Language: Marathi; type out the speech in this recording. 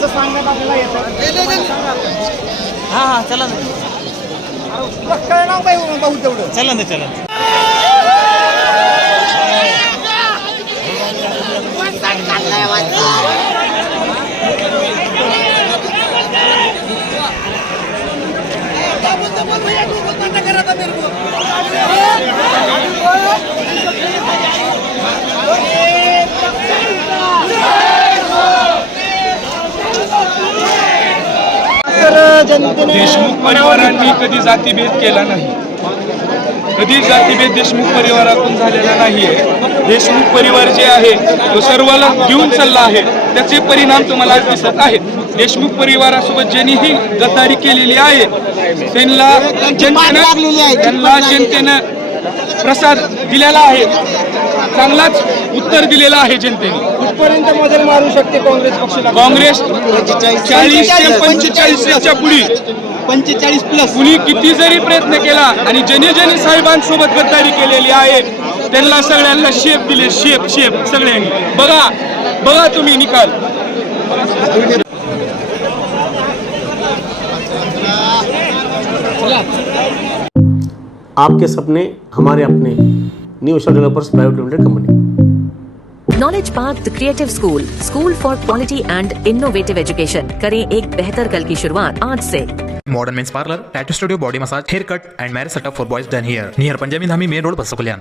असं सांगण्यात आपल्याला येतं. हां हां चला ना काय नाव काय भाऊ तेवढं चला ना चला देशमुख परिवारांनी कधी जातीभेद केला नाही. कधी जातीभेद देशमुख परिवारातून झालेला नाहीये. देशमुख परिवार जे आहे तो सर्वाला घेऊन चालला आहे. त्याचे परिणाम तुम्हाला आज दिसत आहेत. देशमुख परिवारासोबत ज्यांनीही गद्दारी केलेली आहे त्यांना जनतेनं प्रसाद दिलेला आहे. चांगलाच उत्तर दिलेलं आहे जनतेने. कुठपर्यंत मदत मारू शकते काँग्रेस पक्षाला? काँग्रेस 40 ते 45च्या पुढे 45 प्लस कुणी किती जरी प्रयत्न केला आणि जने साहेबांसोबत गद्दारी केलेली आहे त्यांना सगळ्यांना शेप दिले. शेप सगळ्यांनी बघा तुम्ही निकाल. आपके सपने हमारे अपने new Asia developers private limited company. Knowledge park the creative school for quality end innovative education. करें एक बेहतर कल की शुरुआत आज से। Modern men's parlor, tattoo studio, body massage, haircut and marriage setup for boys done here. Near Panjabi Dhami Main Road, Basakulyan.